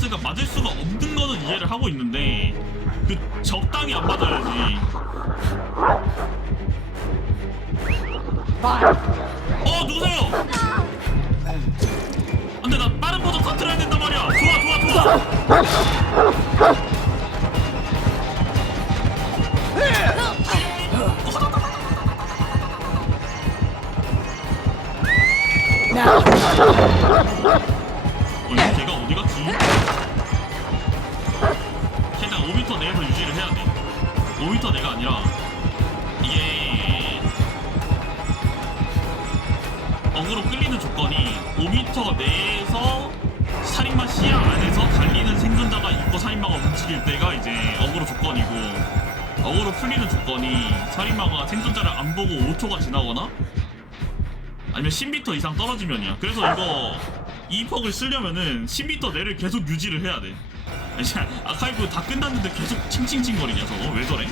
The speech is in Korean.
아카이브가 맞을 수가 없는 거는 이해를 하고 있는데 그 적당히 안 맞아야지. 어 누구세요? 안돼 나 빠른 버전 터트려야 된단 말이야. 좋아 좋아 좋아. 어, 이거 걔가 어디 갔지? 최대한 5m 내에서 유지를 해야 돼. 5m 내가 아니라 이게 어그로 끌리는 조건이 5m 내에서 살인마 시야 안에서 달리는 생존자가 있고 살인마가 움직일 때가 이제 어그로 조건이고 어그로 풀리는 조건이 살인마가 생존자를 안 보고 5초가 지나거나 아니면 10m 이상 떨어지면이야. 그래서 이거 이퍽을 쓰려면은 10m 내를 계속 유지를 해야 돼. 아카이브 다 끝났는데 계속 칭칭칭거리냐 저거 왜 저래?